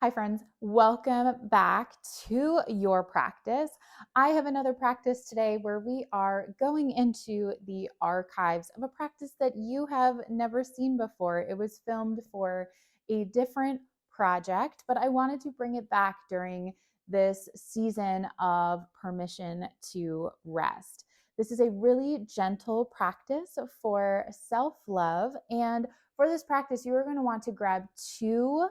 Hi friends, welcome back to your practice. I have another practice today where we are going into the archives of a practice that you have never seen before. It was filmed for a different project, but I wanted to bring it back during this season of permission to rest. This is a really gentle practice for self-love, and for this practice, you are going to want to grab two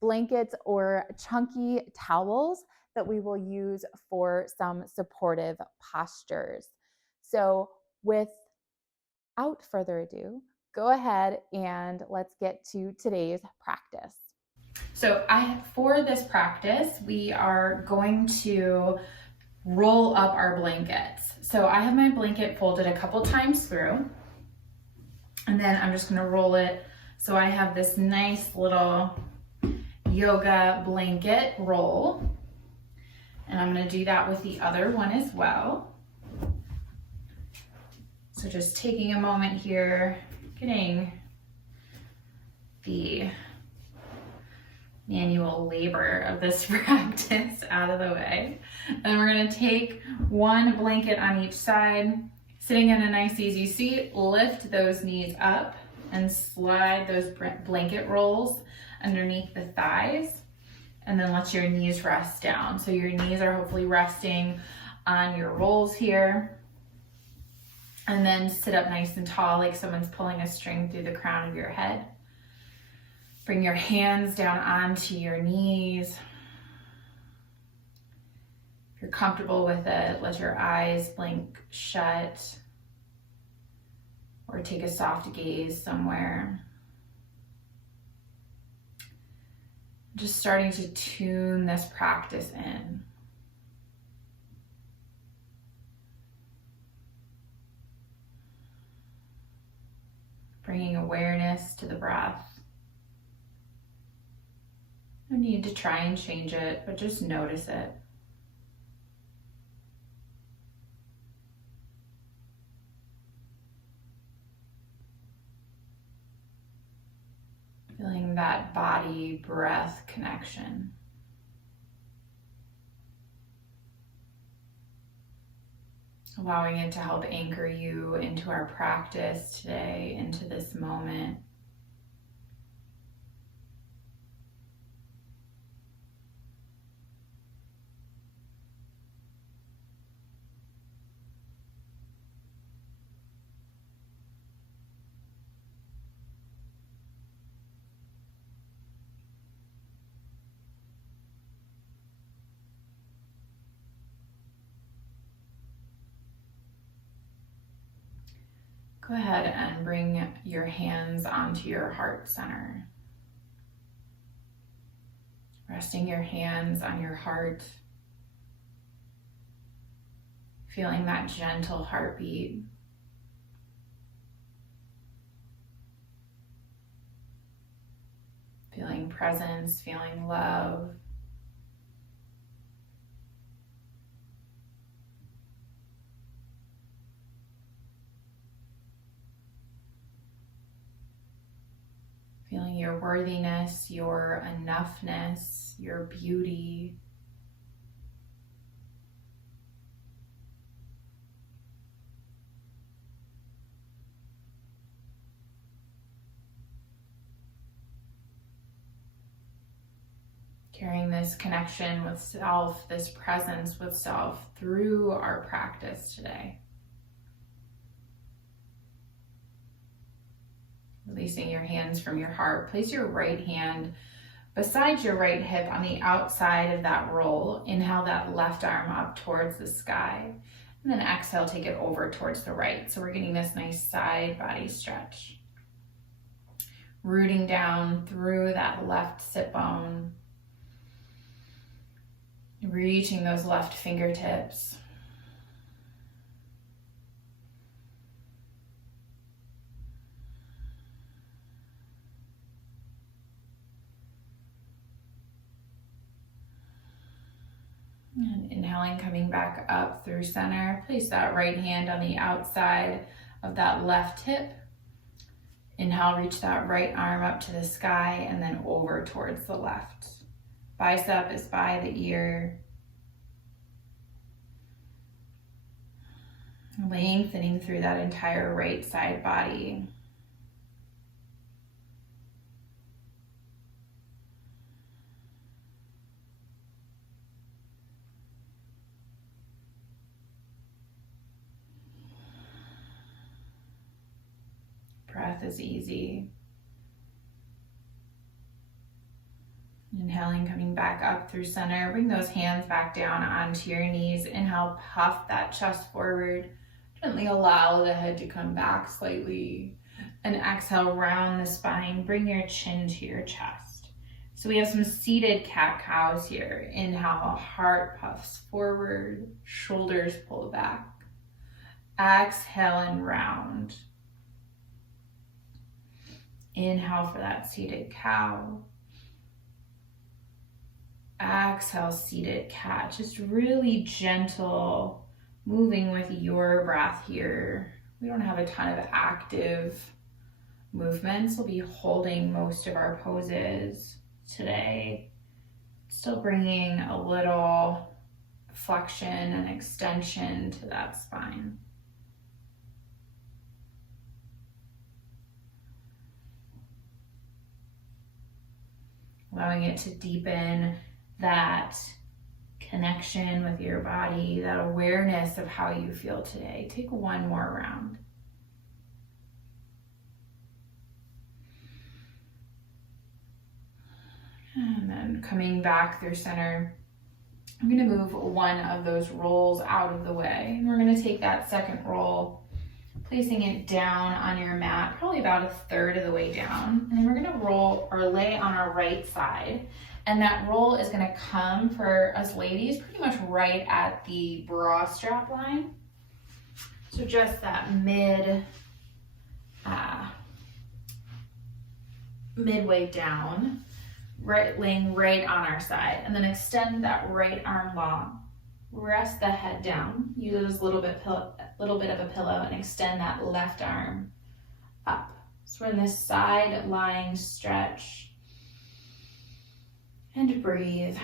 blankets or chunky towels that we will use for some supportive postures. So without further ado, go ahead and let's get to today's practice. So for this practice, we are going to roll up our blankets. So I have my blanket folded a couple times through, and then I'm just gonna roll it. So I have this nice little yoga blanket roll, and I'm going to do that with the other one as well. So just taking a moment here, getting the manual labor of this practice out of the way. And we're going to take one blanket on each side, sitting in a nice easy seat, lift those knees up and slide those blanket rolls underneath the thighs, and then let your knees rest down. So your knees are hopefully resting on your rolls here. And then sit up nice and tall, like someone's pulling a string through the crown of your head. Bring your hands down onto your knees. If you're comfortable with it, let your eyes blink shut or take a soft gaze somewhere. Just starting to tune this practice in. Bringing awareness to the breath. No need to try and change it, but just notice it. Feeling that body-breath connection. Allowing it to help anchor you into our practice today, into this moment. Go ahead and bring your hands onto your heart center. Resting your hands on your heart. Feeling that gentle heartbeat. Feeling presence, feeling love. Feeling your worthiness, your enoughness, your beauty. Carrying this connection with self, this presence with self through our practice today. Releasing your hands from your heart. Place your right hand beside your right hip on the outside of that roll. Inhale that left arm up towards the sky. And then exhale, take it over towards the right. So we're getting this nice side body stretch. Rooting down through that left sit bone. Reaching those left fingertips. And inhaling, coming back up through center. Place that right hand on the outside of that left hip. Inhale, reach that right arm up to the sky and then over towards the left. Bicep is by the ear. Lengthening through that entire right side body. Breath is easy. Inhaling, coming back up through center. Bring those hands back down onto your knees. Inhale, puff that chest forward. Gently allow the head to come back slightly. And exhale, round the spine. Bring your chin to your chest. So we have some seated cat-cows here. Inhale, heart puffs forward. Shoulders pull back. Exhale and round. Inhale for that seated cow. Exhale, seated cat. Just really gentle, moving with your breath here. We don't have a ton of active movements. We'll be holding most of our poses today. Still bringing a little flexion and extension to that spine. Allowing it to deepen that connection with your body, that awareness of how you feel today. Take one more round. And then coming back through center, I'm going to move one of those rolls out of the way. And we're going to take that second roll, placing it down on your mat, probably about a third of the way down. And then we're going to roll or lay on our right side. And that roll is going to come for us ladies pretty much right at the bra strap line. So just that midway down, right, laying right on our side. And then extend that right arm long. Rest the head down. Use a little bit of a pillow and extend that left arm up. So we're in this side lying stretch. And breathe.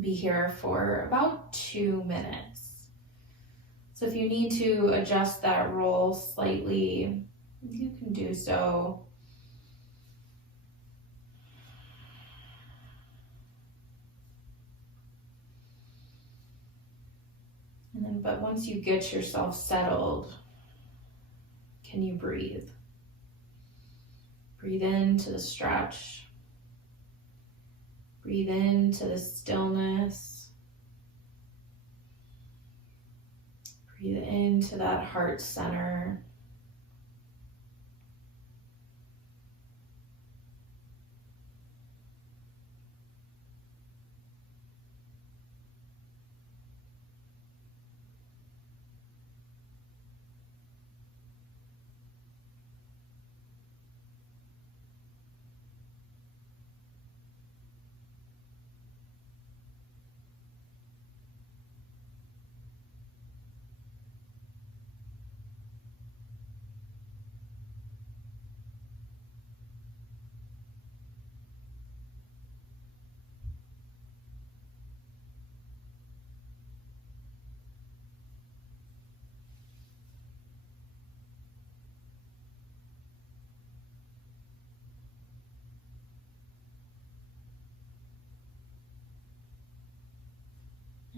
Be here for about 2 minutes. So if you need to adjust that roll slightly, you can do so. And then, but once you get yourself settled, can you breathe? Breathe into the stretch. Breathe into the stillness. Breathe into that heart center.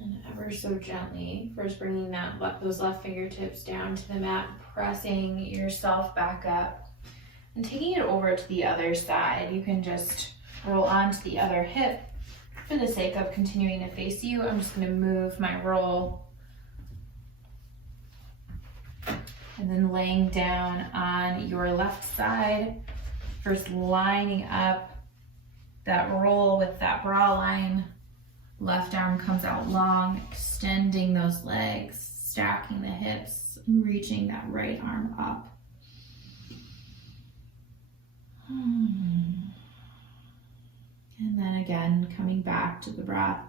And ever so gently, first bringing those left fingertips down to the mat, pressing yourself back up and taking it over to the other side. You can just roll onto the other hip. For the sake of continuing to face you, I'm just going to move my roll and then laying down on your left side. First lining up that roll with that bra line. Left arm comes out long, extending those legs, stacking the hips, and reaching that right arm up. And then again, coming back to the breath.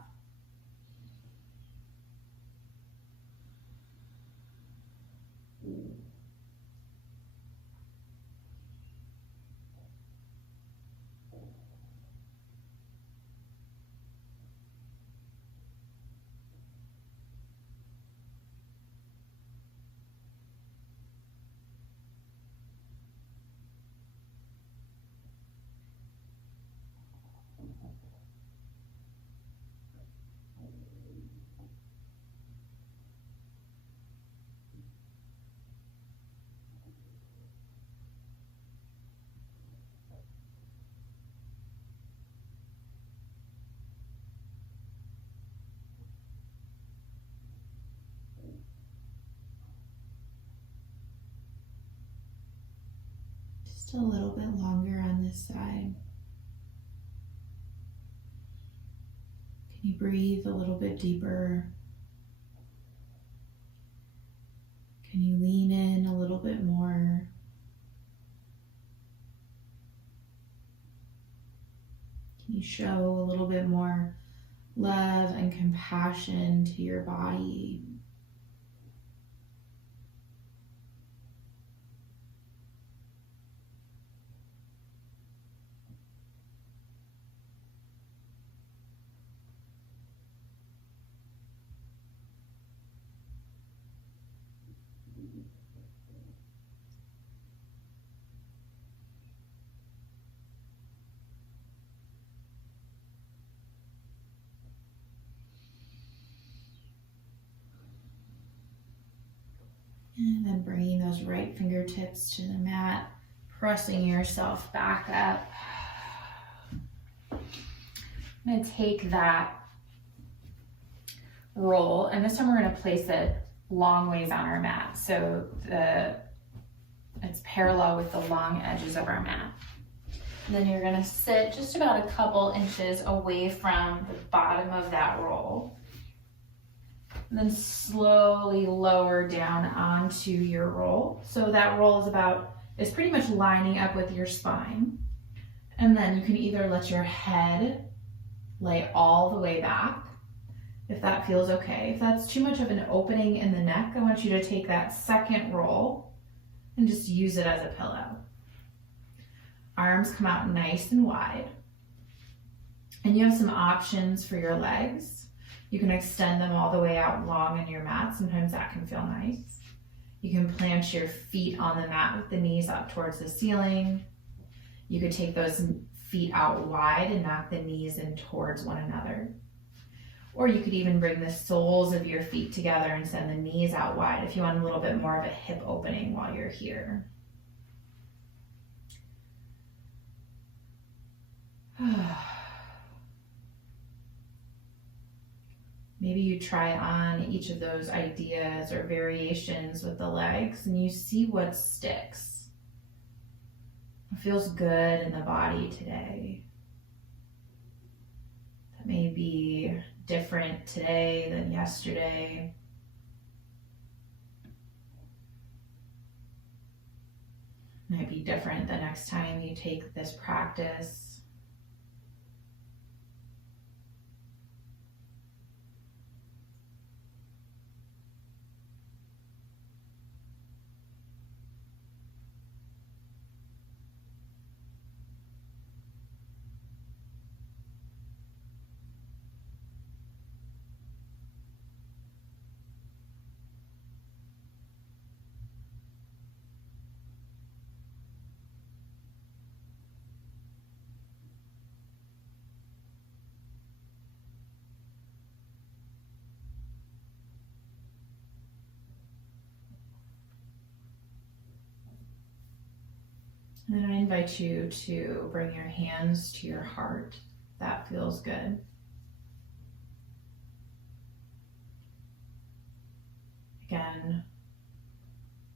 Just a little bit longer on this side. Can you breathe a little bit deeper? Can you lean in a little bit more? Can you show a little bit more love and compassion to your body? And then bringing those right fingertips to the mat, pressing yourself back up. I'm going to take that roll, and this time we're going to place it long ways on our mat, so it's parallel with the long edges of our mat. And then you're going to sit just about a couple inches away from the bottom of that roll. And then slowly lower down onto your roll. So that roll is pretty much lining up with your spine. And then you can either let your head lay all the way back, if that feels okay. If that's too much of an opening in the neck, I want you to take that second roll and just use it as a pillow. Arms come out nice and wide. And you have some options for your legs. You can extend them all the way out long in your mat. Sometimes that can feel nice. You can plant your feet on the mat with the knees up towards the ceiling. You could take those feet out wide and knock the knees in towards one another. Or you could even bring the soles of your feet together and send the knees out wide if you want a little bit more of a hip opening while you're here. Maybe you try on each of those ideas or variations with the legs and you see what sticks. What feels good in the body today. That may be different today than yesterday. Might be different the next time you take this practice. And then I invite you to bring your hands to your heart. That feels good. Again,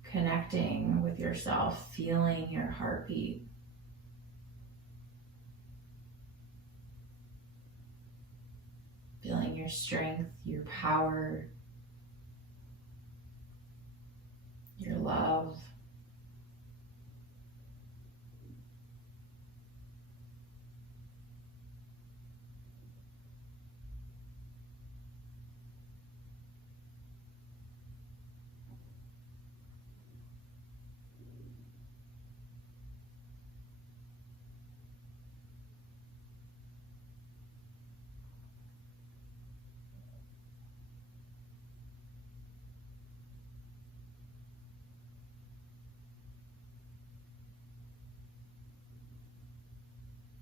connecting with yourself, feeling your heartbeat. Feeling your strength, your power, your love.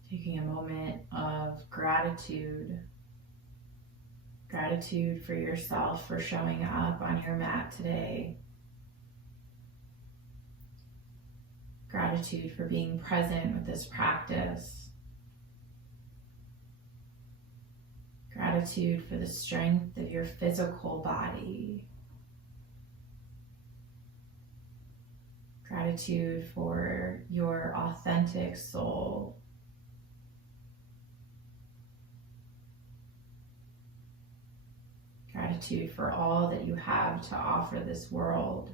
Taking a moment of gratitude. Gratitude for yourself for showing up on your mat today. Gratitude for being present with this practice. Gratitude for the strength of your physical body. Gratitude for your authentic soul. Gratitude for all that you have to offer this world.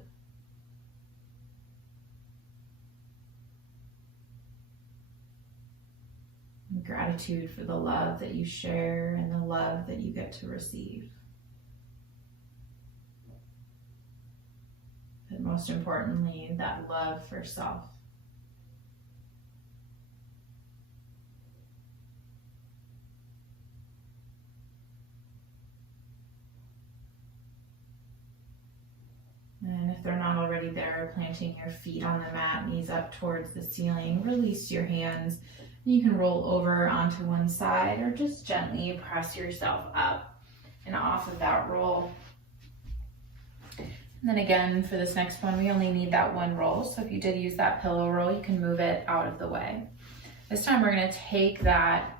And gratitude for the love that you share and the love that you get to receive. But most importantly, that love for self. And if they're not already there, planting your feet on the mat, knees up towards the ceiling, release your hands. You can roll over onto one side or just gently press yourself up and off of that roll. And then again, for this next one, we only need that one roll. So if you did use that pillow roll, you can move it out of the way. This time we're going to take that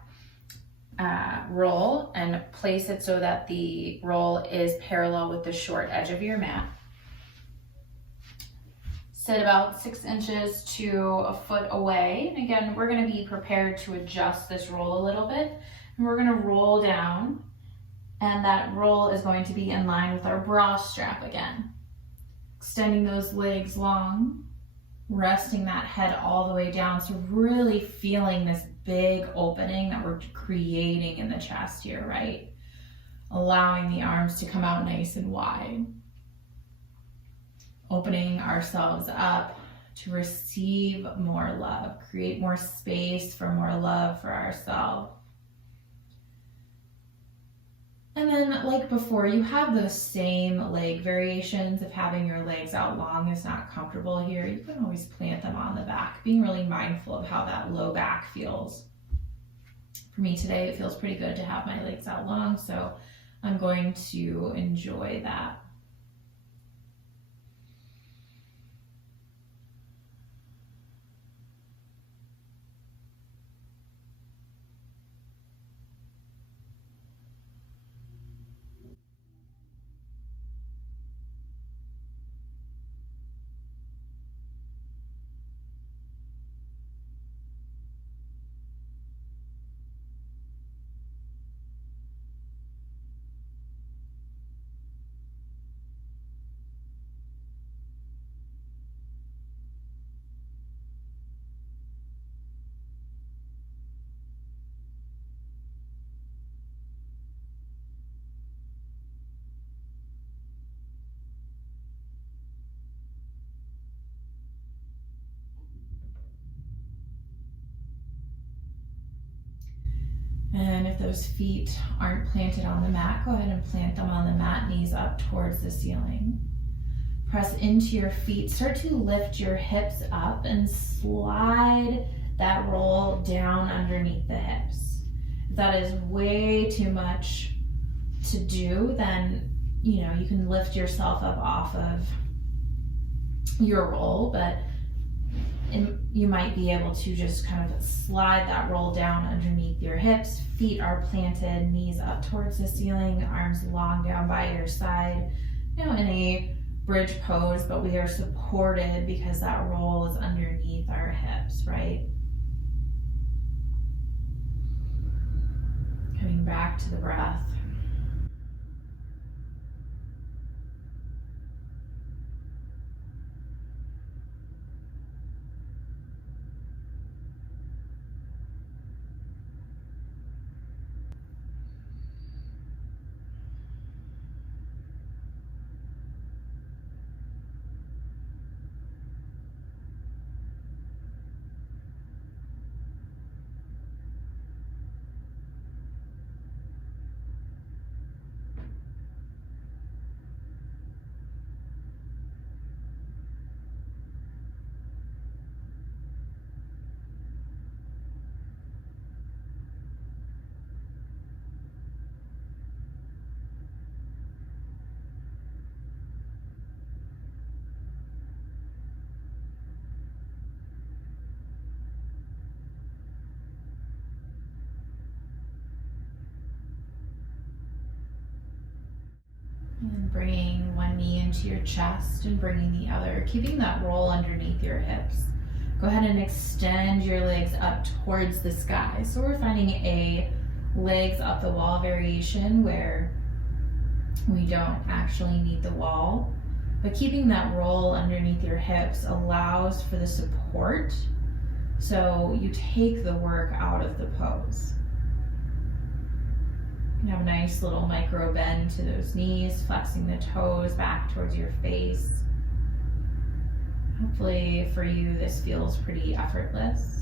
roll and place it so that the roll is parallel with the short edge of your mat. Sit about 6 inches to a foot away. And again, we're going to be prepared to adjust this roll a little bit. And we're going to roll down, and that roll is going to be in line with our bra strap again. Extending those legs long, resting that head all the way down. So really feeling this big opening that we're creating in the chest here, right? Allowing the arms to come out nice and wide. Opening ourselves up to receive more love, create more space for more love for ourselves. And then, like before, you have those same leg variations. If having your legs out long is not comfortable here, you can always plant them on the back, being really mindful of how that low back feels. For me today, it feels pretty good to have my legs out long, so I'm going to enjoy that. And if those feet aren't planted on the mat, go ahead and plant them on the mat, knees up towards the ceiling. Press into your feet, start to lift your hips up and slide that roll down underneath the hips. If that is way too much to do, then you can lift yourself up off of your roll, but you might be able to just kind of slide that roll down underneath your hips. Feet are planted, knees up towards the ceiling, arms long down by your side, in a bridge pose, but we are supported because that roll is underneath our hips, right? Coming back to the breath. Bringing one knee into your chest and bringing the other, keeping that roll underneath your hips. Go ahead and extend your legs up towards the sky. So we're finding a legs up the wall variation where we don't actually need the wall, but keeping that roll underneath your hips allows for the support. So you take the work out of the pose. You can have a nice little micro bend to those knees, flexing the toes back towards your face. Hopefully for you, this feels pretty effortless.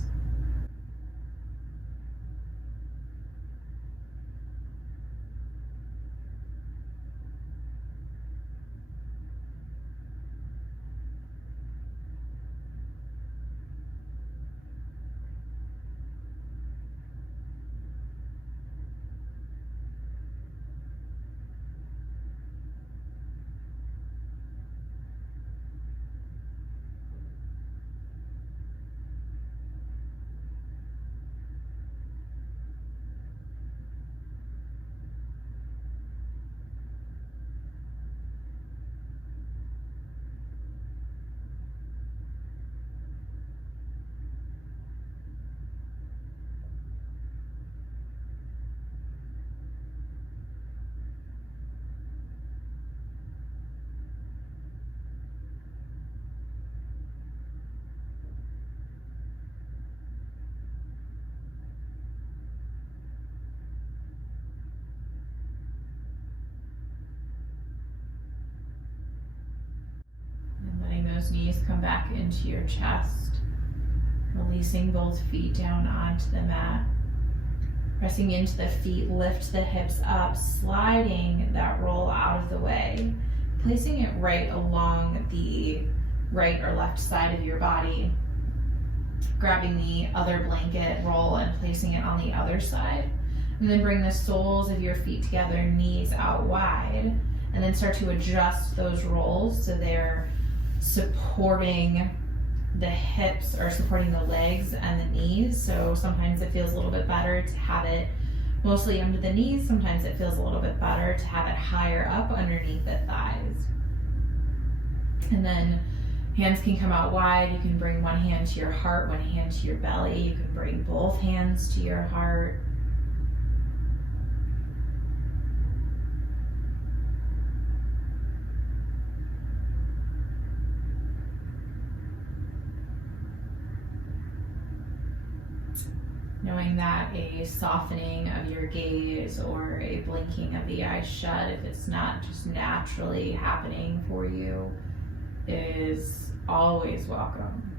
Those knees come back into your chest, releasing both feet down onto the mat. Pressing into the feet, lift the hips up, sliding that roll out of the way, placing it right along the right or left side of your body, grabbing the other blanket roll and placing it on the other side, and then bring the soles of your feet together, knees out wide, and then start to adjust those rolls so they're supporting the hips or supporting the legs and the knees. So sometimes it feels a little bit better to have it mostly under the knees. Sometimes it feels a little bit better to have it higher up underneath the thighs. And then hands can come out wide. You can bring one hand to your heart, one hand to your belly. You can bring both hands to your heart. Knowing that a softening of your gaze or a blinking of the eyes shut, if it's not just naturally happening for you, is always welcome.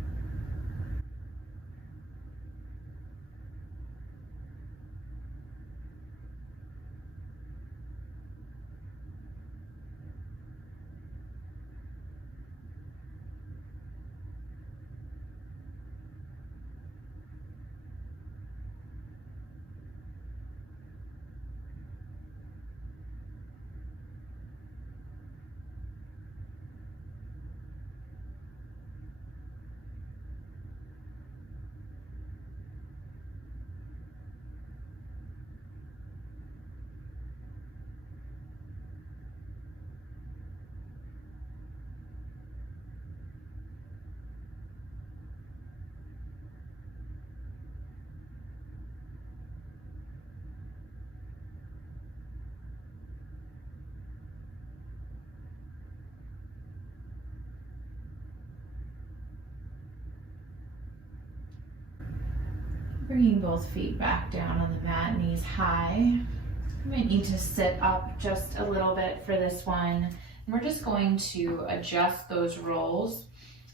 Bringing both feet back down on the mat, knees high. You might need to sit up just a little bit for this one. And we're just going to adjust those rolls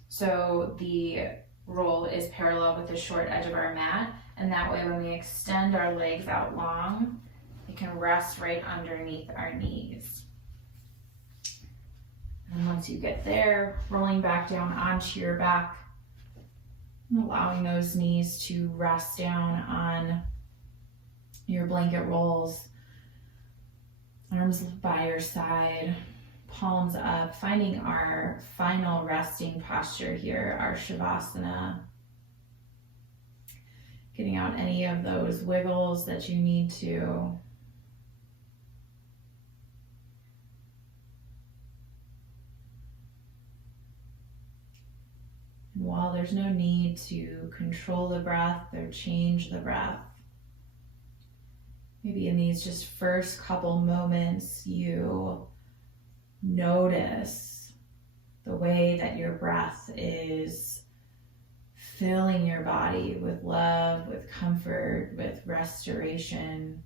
so the roll is parallel with the short edge of our mat. And that way when we extend our legs out long, it can rest right underneath our knees. And once you get there, rolling back down onto your back, and allowing those knees to rest down on your blanket rolls, arms by your side, palms up, finding our final resting posture here, our Shavasana. Getting out any of those wiggles that you need to. while there's no need to control the breath or change the breath, maybe in these just first couple moments, you notice the way that your breath is filling your body with love, with comfort, with restoration.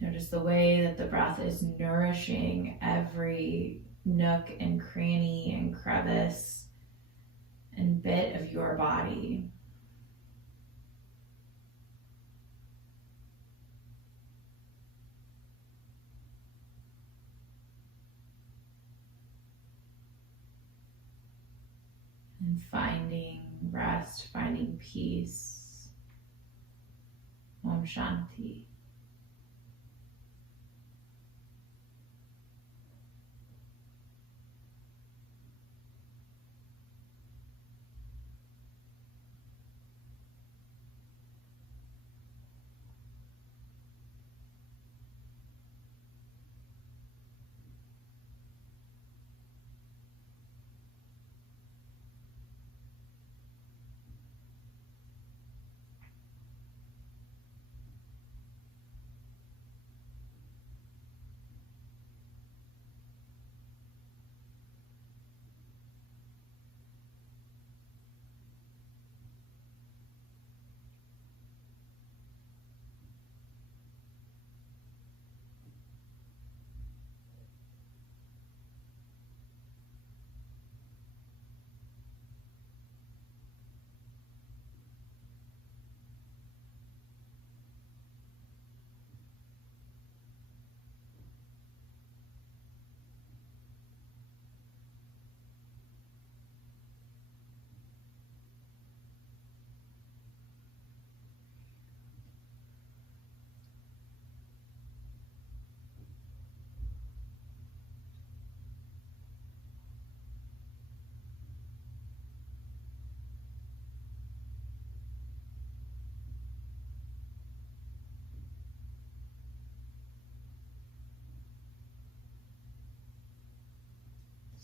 Notice the way that the breath is nourishing every nook and cranny and crevice and bit of your body. And finding rest, finding peace. Om Shanti.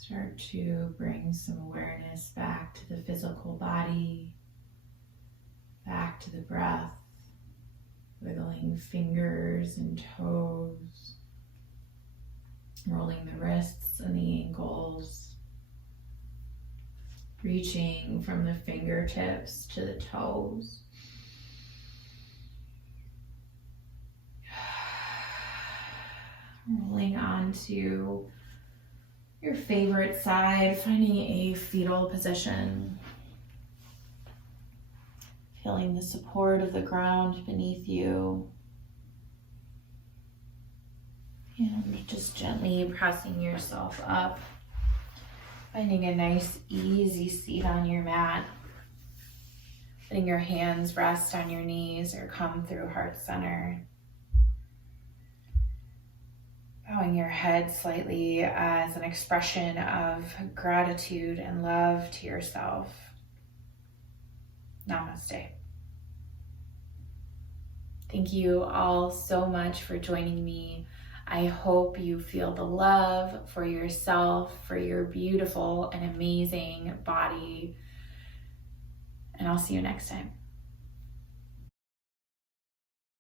Start to bring some awareness back to the physical body, back to the breath, wiggling fingers and toes, rolling the wrists and the ankles, reaching from the fingertips to the toes. Rolling onto your favorite side, finding a fetal position. Feeling the support of the ground beneath you. And just gently pressing yourself up. Finding a nice, easy seat on your mat. Letting your hands rest on your knees or come through heart center. Bowing your head slightly as an expression of gratitude and love to yourself. Namaste. Thank you all so much for joining me. I hope you feel the love for yourself, for your beautiful and amazing body. And I'll see you next time.